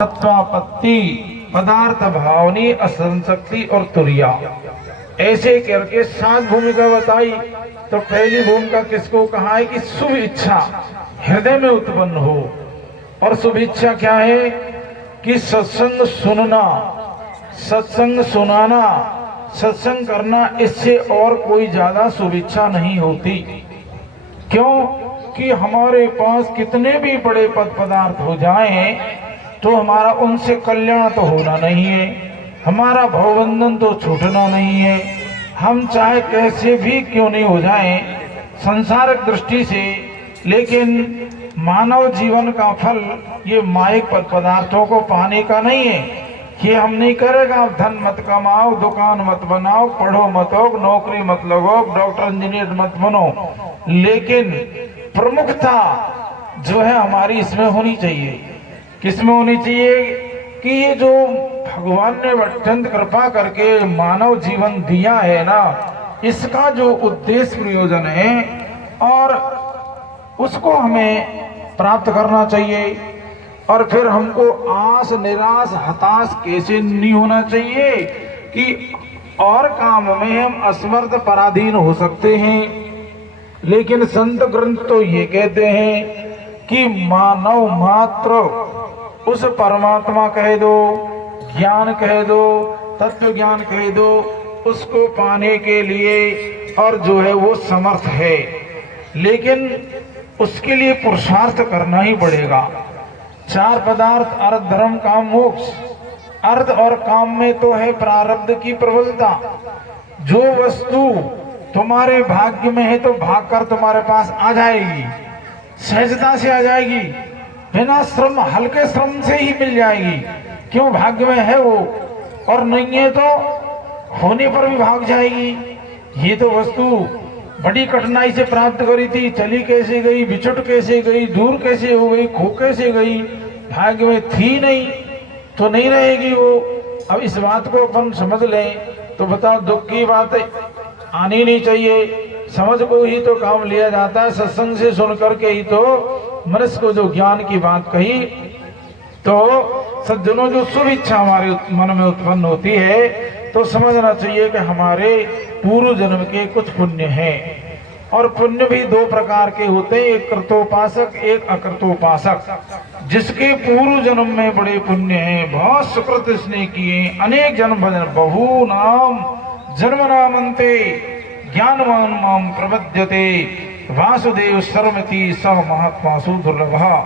तत्वापत्ति, पदार्थ भावनी, असंशक्ति और तुरिया, ऐसे करके 7 भूमिका बताई। तो पहली भूमिका किसको कहा है कि शुभ इच्छा हृदय में उत्पन्न हो। और शुभ इच्छा क्या है कि सत्संग सुनना, सत्संग सुनाना, सत्संग करना, इससे और कोई ज्यादा शुभ इच्छा नहीं होती। क्यों कि हमारे पास कितने भी बड़े पद पदार्थ हो जाएं तो हमारा उनसे कल्याण तो होना नहीं है, हमारा भवबंधन तो छूटना नहीं है। हम चाहे कैसे भी क्यों नहीं हो जाएं संसारिक दृष्टि से, लेकिन मानव जीवन का फल ये मायिक पद पदार्थों को पाने का नहीं है। ये हम नहीं करेगा, धन मत कमाओ, दुकान मत बनाओ, पढ़ो मत हो, नौकरी मत लगो, डॉक्टर इंजीनियर मत बनो, लेकिन प्रमुखता जो है हमारी इसमें होनी चाहिए। किसमें होनी चाहिए कि ये जो भगवान ने अत्यंत कृपा करके मानव जीवन दिया है ना, इसका जो उद्देश्य प्रयोजन है और उसको हमें प्राप्त करना चाहिए। और फिर हमको आस निराश हताश कैसे नहीं होना चाहिए कि और काम में हम असमर्थ पराधीन हो सकते हैं। लेकिन संत ग्रंथ तो ये कहते हैं कि मानव मात्र उस परमात्मा कह दो, ज्ञान कह दो, तत्व ज्ञान कह दो, उसको पाने के लिए और जो है वो समर्थ है, लेकिन उसके लिए पुरुषार्थ करना ही पड़ेगा। 4 पदार्थ अर्थ धर्म काम मोक्ष। अर्थ और काम में तो है प्रारब्ध की प्रबलता। जो वस्तु तुम्हारे भाग्य में है तो भाग कर तुम्हारे पास आ जाएगी, सहजता से आ जाएगी, बिना श्रम, हल्के श्रम से ही मिल जाएगी। क्यों भाग्य में है वो, और नहीं है तो होने पर भी भाग जाएगी। ये तो वस्तु बड़ी कठिनाई से प्राप्त करी थी, चली कैसे गई, बिछुट कैसे गई, दूर कैसे हो गई, खो कैसे गई, भाग्य में थी नहीं तो नहीं रहेगी वो। अब इस बात को अपन समझ लें तो बताओ, दुख की बात आनी नहीं चाहिए। समझ को ही तो काम लिया जाता है, सत्संग से सुन करके ही तो मनुष्य को जो ज्ञान की बात कही। तो सज्जनों, जो शुभ इच्छा हमारे मन में उत्पन्न होती है तो समझना चाहिए कि हमारे पूर्व जन्म के कुछ पुण्य हैं। और पुण्य भी 2 प्रकार के होते हैं, एक कृतोपासक, एक अकृतोपासक। जिसके पूर्व जन्म में बड़े पुण्य हैं, बहुत सुकृत इसने किए, अनेक जन्म भजन, बहु नाम जन्म नामंते ज्ञानवान माम प्रबध्यते वासुदेव सर्वमति स महात्मा सुदुर्लभा,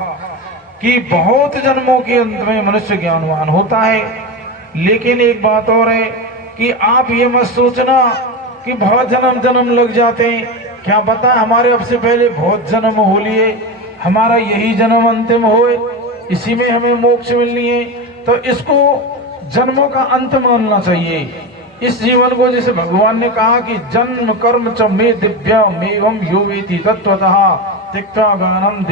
कि बहुत जन्मों के अंत में मनुष्य ज्ञानवान होता है। लेकिन एक बात और है कि आप ये मत सोचना कि बहुत जन्म जन्म लग जाते हैं, क्या पता हमारे अब से पहले बहुत जन्म हो लिए, हमारा यही जन्म अंतिम होए, इसी में हमें मोक्ष मिलनी है। तो इसको जन्मों का अंत मानना चाहिए। इस जीवन को जैसे भगवान ने कहा कि जन्म कर्म च मे दिव्यम एवं यो वेति तत्वतः त्यक्त्वा गानम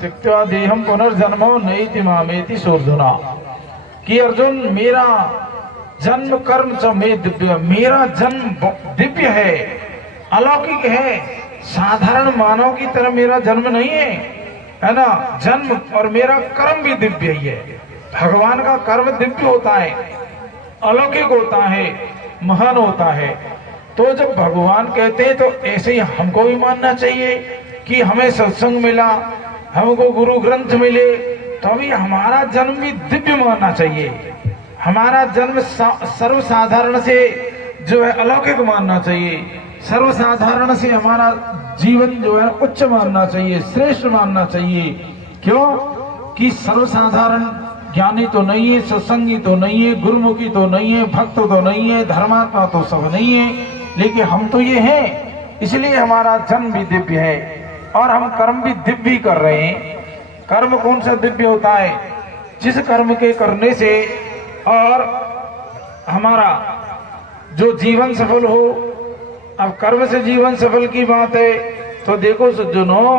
त्यक्त्वा देहम पुनर्जन्मो नैति मामेति सोर्जुना, कि अर्जुन मेरा जन्म कर्म च मे दिव्य, मेरा जन्म दिव्य है, अलौकिक है, साधारण मानव की तरह मेरा जन्म नहीं है ना। जन्म और मेरा कर्म भी दिव्य ही है। भगवान का कर्म दिव्य होता है, अलौकिक होता है, महान होता है। तो जब भगवान कहते हैं तो ऐसे ही हमको भी मानना चाहिए कि हमें सत्संग मिला, हमको गुरु ग्रंथ मिले, तो अभी हमारा जन्म भी दिव्य मानना चाहिए। हमारा जन्म सर्वसाधारण से जो है अलौकिक मानना चाहिए, सर्वसाधारण से हमारा जीवन जो है उच्च मानना चाहिए, श्रेष्ठ मानना चाहिए। क्यों कि सर्वसाधारण ज्ञानी तो नहीं है, सत्संगी तो नहीं है, गुरुमुखी तो नहीं है, भक्त तो नहीं है, धर्मात्मा तो सब नहीं है, लेकिन हम तो ये हैं। इसलिए हमारा जन्म भी दिव्य है और हम कर्म भी दिव्य कर रहे हैं। कर्म कौन सा दिव्य होता है? जिस कर्म के करने से और हमारा जो जीवन सफल हो। अब कर्म से जीवन सफल की बात है तो देखो सज्जनों,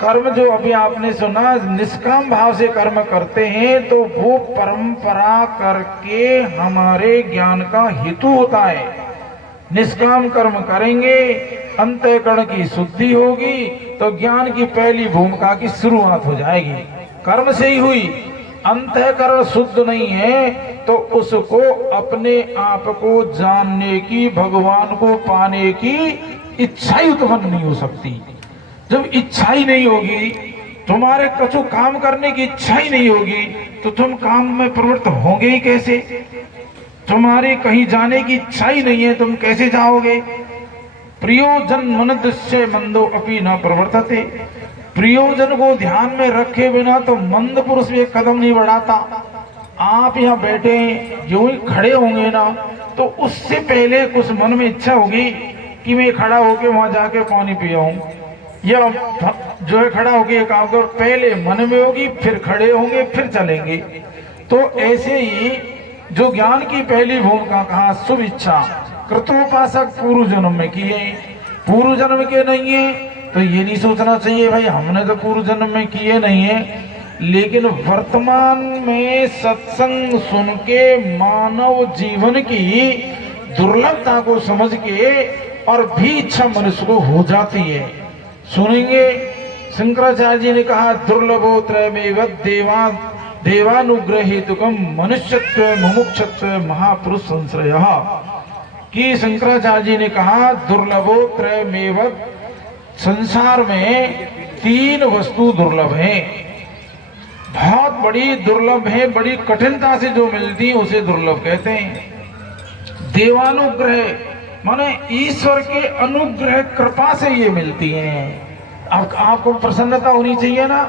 कर्म जो अभी आपने सुना, निष्काम भाव से कर्म करते हैं तो वो परंपरा करके हमारे ज्ञान का हेतु होता है। निष्काम कर्म करेंगे, अंतःकरण की शुद्धि होगी तो ज्ञान की पहली भूमिका की शुरुआत हो जाएगी। कर्म से ही हुई, अंतःकरण शुद्ध नहीं है तो उसको अपने आप को जानने की, भगवान को पाने की इच्छा ही उत्पन्न नहीं हो सकती। जब इच्छा ही नहीं होगी, तुम्हारे कछु काम करने की इच्छा ही नहीं होगी, तो तुम काम में प्रवृत्त होंगे ही कैसे? तुम्हारी कहीं जाने की इच्छा ही नहीं है, तुम कैसे जाओगे? प्रियोजन मनदस्य मंदो अपि न प्रवर्तते। प्रियोजन को ध्यान में रखे बिना तो मंद पुरुष भी एक कदम नहीं बढ़ाता। आप यहाँ बैठे जो ही खड़े होंगे ना, तो उससे पहले कुछ मन में इच्छा होगी कि मैं खड़ा होके वहां जाके पानी पियाऊं, या जो है खड़ा होके एक काम कर, पहले मन में होगी, फिर खड़े होंगे, फिर चलेंगे। तो ऐसे ही जो ज्ञान की पहली भूमिका कहा शुभ इच्छा, कृतोपासक पूर्व जन्म में किए, पूर्व जन्म के नहीं है तो ये नहीं सोचना चाहिए भाई हमने तो पूर्व जन्म में किए नहीं है, लेकिन वर्तमान में सत्संग सुन के मानव जीवन की दुर्लभता को समझ के और भी इच्छा मनुष्य को हो जाती है। सुनेंगे शंकराचार्य जी ने कहा दुर्लभो त्रयमेव देवानुग्रहेतुकम मनुष्यत्व मुमुक्षत्व महापुरुष संश्रयः, कि शंकराचार्य जी ने कहा दुर्लभो त्रयमेव, संसार में तीन वस्तु दुर्लभ है, बहुत बड़ी दुर्लभ है, बड़ी कठिनता से जो मिलती है उसे दुर्लभ कहते हैं। देवानुग्रह माने ईश्वर के अनुग्रह कृपा से ये मिलती हैं। अब आपको प्रसन्नता होनी चाहिए ना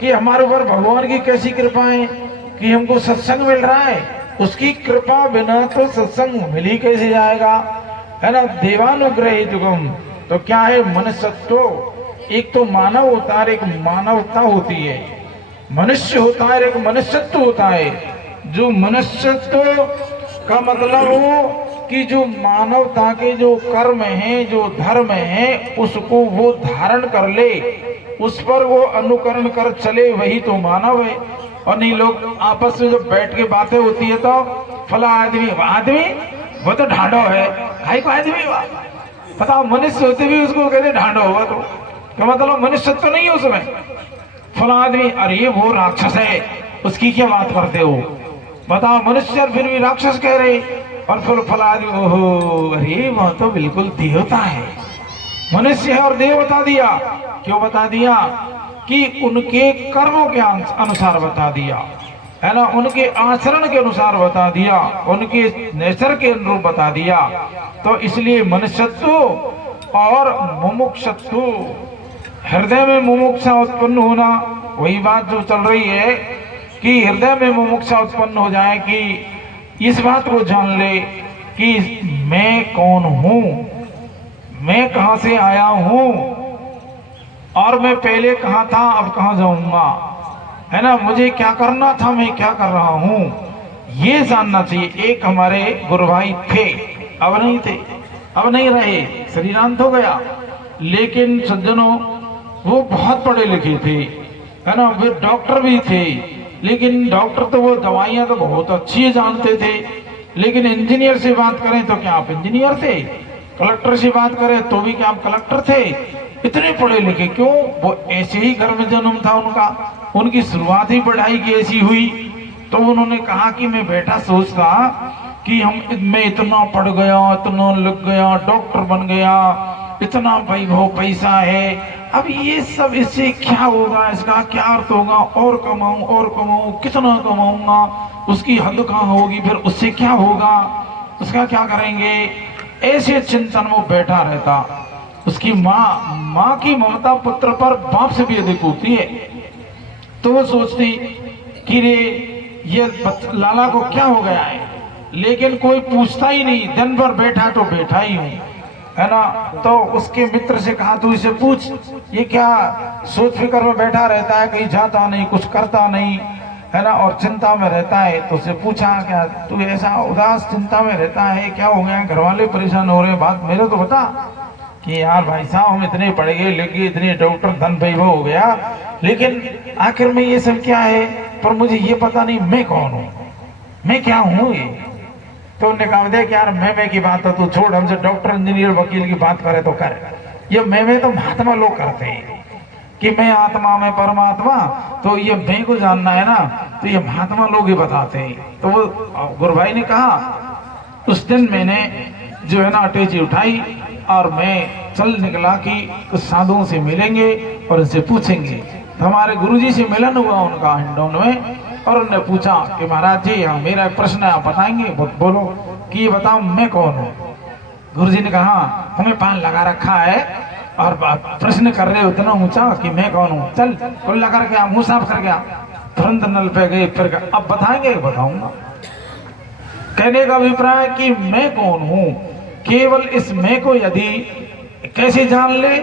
कि हमारे ऊपर भगवान की कैसी कृपा है कि हमको सत्संग मिल रहा है। उसकी कृपा बिना तो सत्संग मिल ही कैसे जाएगा, है ना। देवानुग्रह तुम तो क्या है, मनुष्यत्व, एक तो मानव होता है, एक मानवता होती है, मनुष्य होता है, एक मनुष्यत्व होता है। जो मनुष्यत्व का मतलब हो कि जो मानवता के जो कर्म हैं, जो धर्म है, उसको वो धारण कर ले, उस पर वो अनुकरण कर चले, वही तो मानव है। और नहीं लोग आपस में जब बैठ के बातें होती है तो फला आदमी वो तो ढांडो है, भाई को आदमी पता मनुष्य होते भी उसको कहते ढांडो हुआ, तो क्या मतलब मनुष्यत्व तो नहीं उसमें। फला आदमी अरे वो राक्षस है, उसकी क्या बात करते हो, बताओ मनुष्य फिर भी राक्षस कह रहे। और फिर फला आदमी ओहो अरे वह तो बिल्कुल देवता है, मनुष्य है और देव बता दिया। क्यों बता दिया कि उनके कर्मों के अनुसार बता दिया, है ना, उनके आचरण के अनुसार बता दिया, उनके नेचर के अनुरूप बता दिया। तो इसलिए मनुष्यत्व और मुमुक्षत्व, हृदय में मुमुक्षा उत्पन्न होना, वही बात जो चल रही है कि हृदय में मुमुक्षा उत्पन्न हो जाए कि इस बात को जान ले कि मैं कौन हूं, मैं कहां से आया हूं और मैं पहले कहां था अब कहां जाऊंगा, है ना, मुझे क्या करना था, मैं क्या कर रहा हूं, ये जानना चाहिए। एक हमारे गुरु भाई थे, अब नहीं थे, अब नहीं रहे, शरीरांत हो गया, लेकिन सज्जनों वो बहुत पढ़े लिखे थे, है ना, वे डॉक्टर भी थे, लेकिन डॉक्टर तो वो दवाइयां तो बहुत अच्छी जानते थे, लेकिन इंजीनियर से बात करें तो क्या आप इंजीनियर थे, कलेक्टर से बात करें तो भी क्या आप कलेक्टर थे, इतने पढ़े लिखे क्यों? वो ऐसे ही घर में जन्म था उनका, उनकी शुरुआत ही पढ़ाई की ऐसी हुई। तो उन्होंने कहा कि मैं बेटा सोचता कि मैं इतना पढ़ गया, इतना लग गया, डॉक्टर बन गया, इतना वैभव पैसा है, अब ये सब इससे क्या होगा, इसका क्या अर्थ होगा, और कमाऊं, कितना कमाऊंगा, उसकी हद कहाँ होगी, फिर उससे क्या होगा, उसका क्या करेंगे, ऐसे चिंतन में बैठा रहता। उसकी माँ की ममता पुत्र पर बाप से भी अधिक होती है, तो वो सोचती कि रे ये लाला को क्या हो गया है, लेकिन कोई पूछता ही नहीं, दिन भर बैठा तो बैठा ही हूँ, है ना। तो उसके मित्र से कहा तू इसे पूछ, ये क्या सोच फिक्र में बैठा रहता है, कहीं जाता नहीं, कुछ करता नहीं, है ना, और चिंता में रहता है। तो उसे पूछा क्या तू ऐसा उदास चिंता में रहता है, क्या हो गया, घर वाले परेशान हो रहे हैं, बात मेरे तो बता। कि यार भाई साहब हम इतने पढ़ गए लिखे, इतने डॉक्टर, धन वैभव हो गया, लेकिन आखिर में ये सब क्या है, पर मुझे ये पता नहीं मैं कौन हूँ, मैं क्या हूँ ये। तो उन्होंने कहा देख यार मैं की बात तो तू छोड़, हमसे डॉक्टर इंजीनियर वकील की बात करे तो कर, ये मैं तो महात्मा लोग करते हैं, कि मैं आत्मा में परमात्मा, तो ये मैं को जानना है ना, तो ये महात्मा लोग ही बताते हैं। तो वो गुरु भाई ने कहा, उस दिन मैंने जो है ना अटैची उठाई और मैं चल निकला कि कुछ साधुओं से मिलेंगे और उनसे पूछेंगे। तो हमारे गुरुजी से मिलन हुआ उनका हिंडौन में, और उन्होंने पूछा कि महाराज जी हाँ मेरा प्रश्न है, आप बताएंगे? बोलो कि ये बताओ मैं कौन हूँ। गुरुजी ने कहा हमें पान लगा रखा है और प्रश्न कर रहे हो इतना ऊंचा कि मैं कौन हूँ, चल कुल्ला कर गया, मुंह साफ कर गया, तुरंत नल पे गए। फिर अब बताएंगे? बताऊंगा। कहने का अभिप्राय कि मैं कौन हूँ, केवल इस मैं को यदि कैसे जान ले,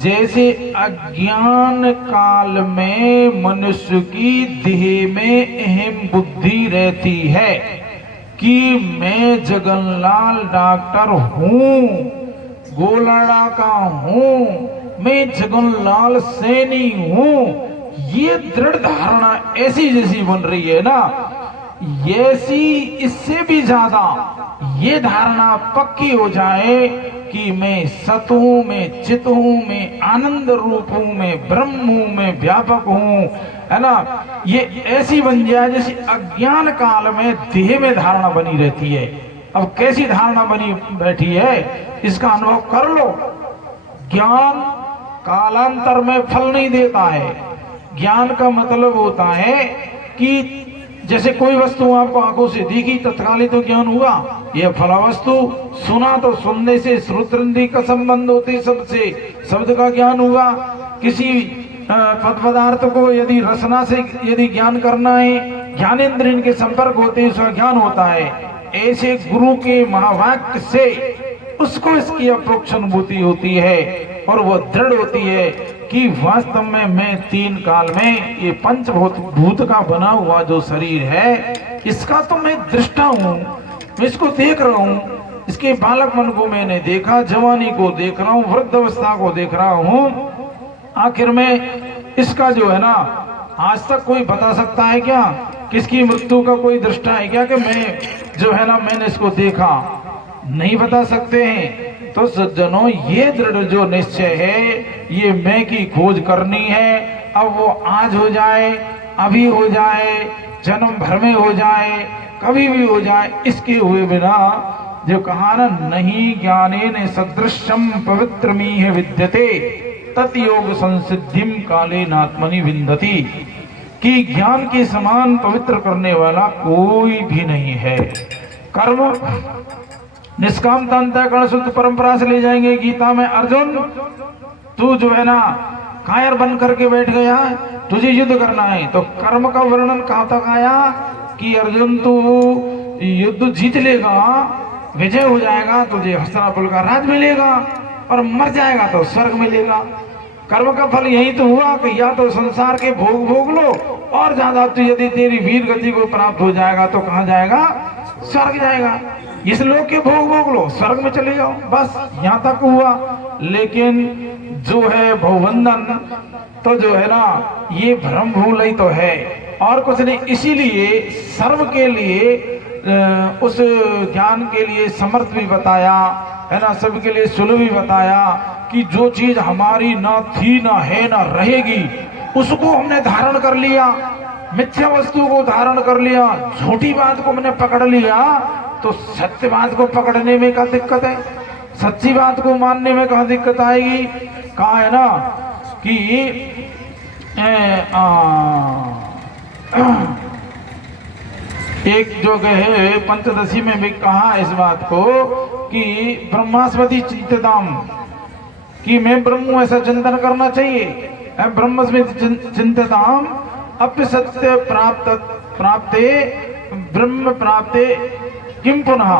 जैसे अज्ञान काल में मनुष्य की देह में अहम बुद्धि रहती है कि मैं जगनलाल डॉक्टर हूँ, गोलड़ा का हूँ, मैं जगनलाल सैनी हूँ, ये दृढ़ धारणा ऐसी जैसी बन रही है ना, ऐसी इससे भी ज्यादा ये धारणा पक्की हो जाए कि मैं सत हूं, मैं चित हूं, मैं आनंद रूप हूं, मैं ब्रह्म हूं, मैं व्यापक हूं, है ना, ये ऐसी बन जाए जैसे अज्ञान काल में देह में धारणा बनी रहती है। अब कैसी धारणा बनी बैठी है इसका अनुभव कर लो। ज्ञान कालांतर में फल नहीं देता है। ज्ञान का मतलब होता है कि जैसे कोई वस्तु आपको आंखों से दिखी तत्काल तो ज्ञान हुआ, यह फला वस्तु सुना तो सुनने से श्रोत्रंदी का संबंध होते सबसे शब्द का ज्ञान हुआ। किसी पद पदार्थ को यदि रसना से यदि ज्ञान करना है, ज्ञानेंद्रिय के संपर्क होते उसका ज्ञान होता है। ऐसे गुरु के महावाक्य से उसको इसकी अप्रोक्ष अनुभूति होती है और वह दृढ़ होती है कि वास्तव में मैं तीन काल में ये पंचभूत का बना हुआ जो शरीर है इसका तो मैं दृष्टा हूँ, मैं इसको देख रहा हूँ। इसके बालक मन को मैंने देखा, जवानी को देख रहा हूँ, वृद्ध अवस्था को देख रहा हूँ। आखिर में इसका जो है ना आज तक कोई बता सकता है क्या? किसकी मृत्यु का कोई दृष्टा है क्या कि मैं जो है ना मैंने इसको देखा? नहीं बता सकते हैं। तो सज्जनों ये दृढ़ जो निश्चय है ये मैं की खोज करनी है। अब वो आज हो जाए, अभी हो जाए, जन्म भर में हो जाए, कभी भी हो जाए, इसके हुए बिना जो कहा ना नहीं ज्ञानेन सदृशम पवित्रमीह विद्यते तत्योग संसिद्धिम कालेन आत्मनि विन्दति, कि ज्ञान के समान पवित्र करने वाला कोई भी नहीं है। कर्म निष्काम अंतःकरण शुद्ध परंपरा से ले जाएंगे। गीता में अर्जुन तू जो है ना कायर बन करके बैठ गया, तुझे युद्ध करना है, तो कर्म का वर्णन कहाँ तक आया कि अर्जुन तू युद्ध जीत लेगा, विजय हो जाएगा, तुझे हस्तिनापुर का राज मिलेगा और मर जाएगा तो स्वर्ग मिलेगा। कर्म का फल यही तो हुआ कि या तो संसार के भोग भोग लो और ज्यादा तो यदि तेरी वीर गति को प्राप्त हो जाएगा तो कहाँ जाएगा? स्वर्ग जाएगा। इस लोक के भोग भोग लो, स्वर्ग में चले जाओ, बस यहाँ तक हुआ। लेकिन जो है भवबंधन तो जो है ना ये भ्रम भूल ही तो है और कुछ नहीं। इसीलिए सर्व के लिए उस ज्ञान के लिए समर्थ भी बताया है ना, सबके लिए सुलभ भी बताया कि जो चीज हमारी ना थी ना है ना रहेगी उसको हमने धारण कर लिया, मिथ्या वस्तु को धारण कर लिया, झूठी बात को हमने पकड़ लिया, तो सत्य बात को पकड़ने में क्या दिक्कत है? सच्ची बात को मानने में कहाँ दिक्कत आएगी? कहा है ना कि एक जो है पंचदशी में भी कहा इस बात को कि ब्रह्मास्पति चिंतताम, कि मैं ब्रह्म हूं ऐसा चिंतन करना चाहिए। ब्रह्मस्मृति चिंतताम अप्य सत्य प्राप्ते ब्रह्म प्राप्ते किम पुनः,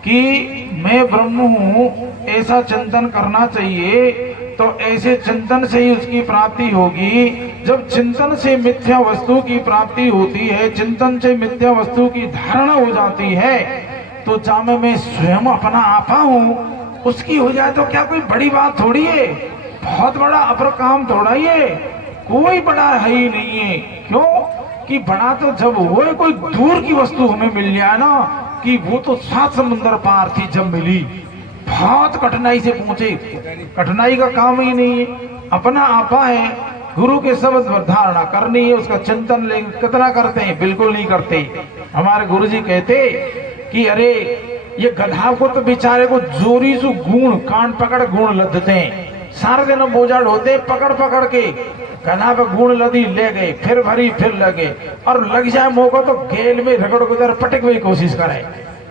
कि मैं ब्रह्म हूँ ऐसा चिंतन करना चाहिए। तो ऐसे चिंतन से ही उसकी प्राप्ति होगी। जब चिंतन से मिथ्या वस्तु की प्राप्ति होती है, चिंतन से मिथ्या वस्तु की धारणा हो जाती है, तो चाहे मैं स्वयं अपना आपा हूँ उसकी हो जाए तो क्या कोई बड़ी बात थोड़ी है? बहुत बड़ा अपर काम थोड़ा ही है, कोई बड़ा है ही नहीं है। क्यों कि बड़ा तो जब वो कोई दूर की वस्तु हमें मिल जाए ना, कि वो तो 7 समुद्र पार थी जब मिली, बहुत कठिनाई से पहुंचे, कठिनाई का काम ही नहीं है। अपना आपा है, गुरु के शब्द पर धारणा करनी है, उसका चिंतन कितना करते हैं? बिल्कुल नहीं करते। हमारे गुरुजी कहते कि अरे ये गधा को तो बेचारे को जोरी से गुण कान पकड़ गुण लदते हैं, सारे दिन बोझा ढोते पकड़ पकड़ के, गधा पे गुण लदी ले गए, फिर भरी फिर लगे, और लग जाए मौका तो गेल में रगड़ गुजर पटक की कोशिश करे।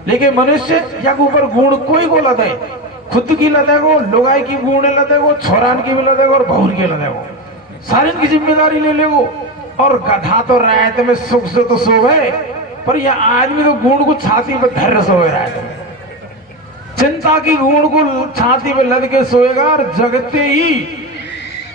लेकिन मनुष्य या ऊपर गुण कोई को लदे, खुद की लदेगो, लुगाई की गुण लदेगो, छोरान की भी लदेगो और बहुर की लदेगो, सारी की जिम्मेदारी ले लेगो। और गधा तो रायत में सुख से तो सो गए, पर यह आदमी तो गुण को छाती पर धैर्य सोए रायत में, चिंता की गुण को छाती पे लद के सोएगा। और जगते ही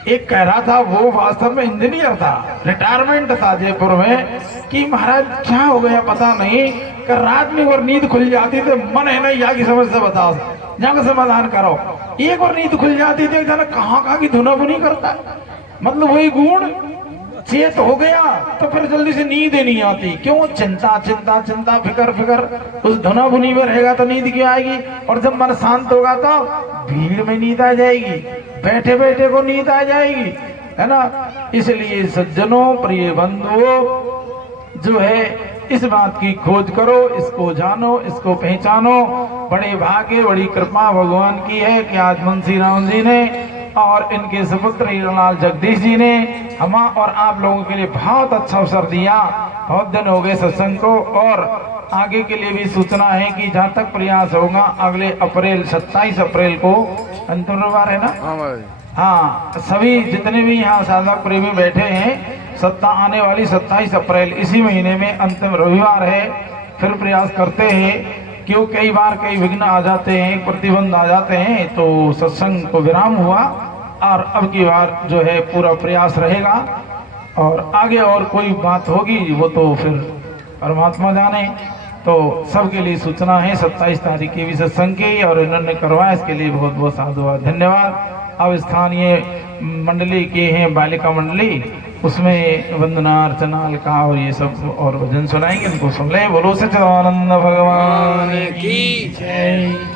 एक कह रहा था, वो वास्तव में इंजीनियर था, रिटायरमेंट था जयपुर में, कि महाराज क्या हो गया पता नहीं, कि रात में और नींद खुल जाती थी, मन है ना यहाँ की समस्या बताओ, यहाँ का समाधान करो। एक और नींद खुल जाती थी, जाना कहाँ की धुना बुनी करता, मतलब वही गुण चेत हो गया तो फिर जल्दी से नींद नहीं आती। क्यों? चिंता चिंता चिंता, फिकर फिकर, उस धुना बुनी में रहेगा तो नींद क्यों आएगी? और जब मन शांत होगा तो भीड़ में नींद आ जाएगी, बैठे बैठे को नींद आ जाएगी, है ना। इसलिए सज्जनों, प्रिय बंधुओं, जो है इस बात की खोज करो, इसको जानो, इसको पहचानो। बड़े भाग्य, बड़ी कृपा भगवान की है कि आज मुंशी राम जी ने और इनके सुपुत्र हीरालाल जगदीश जी ने हम और आप लोगों के लिए बहुत अच्छा अवसर दिया। बहुत दिन हो गए सत्संग को, और आगे के लिए भी सूचना है कि जहाँ तक प्रयास होगा अगले अप्रैल 27 अप्रैल को अंतिम रविवार है ना, हाँ, सभी जितने भी यहाँ साधक प्रेमी बैठे हैं, आने वाली 27 अप्रैल इसी महीने में अंतिम रविवार है। फिर प्रयास करते हैं, क्यों कई बार कई विघ्न आ जाते हैं, प्रतिबंध आ जाते हैं, तो सत्संग को विराम हुआ। और अब की बार जो है पूरा प्रयास रहेगा, और आगे और कोई बात होगी वो तो फिर परमात्मा जाने। तो सबके लिए सूचना है 27 तारीख के भी सत्संग की, और इन्होंने करवाया, इसके लिए बहुत बहुत साधुवाद, धन्यवाद। अब स्थानीय मंडली के हैं, बालिका मंडली, उसमें वंदना अर्चना अलका और ये सब और भजन सुनाएंगे, उनको सुन लें। बोलो सच्चिदानंद भगवान की जय।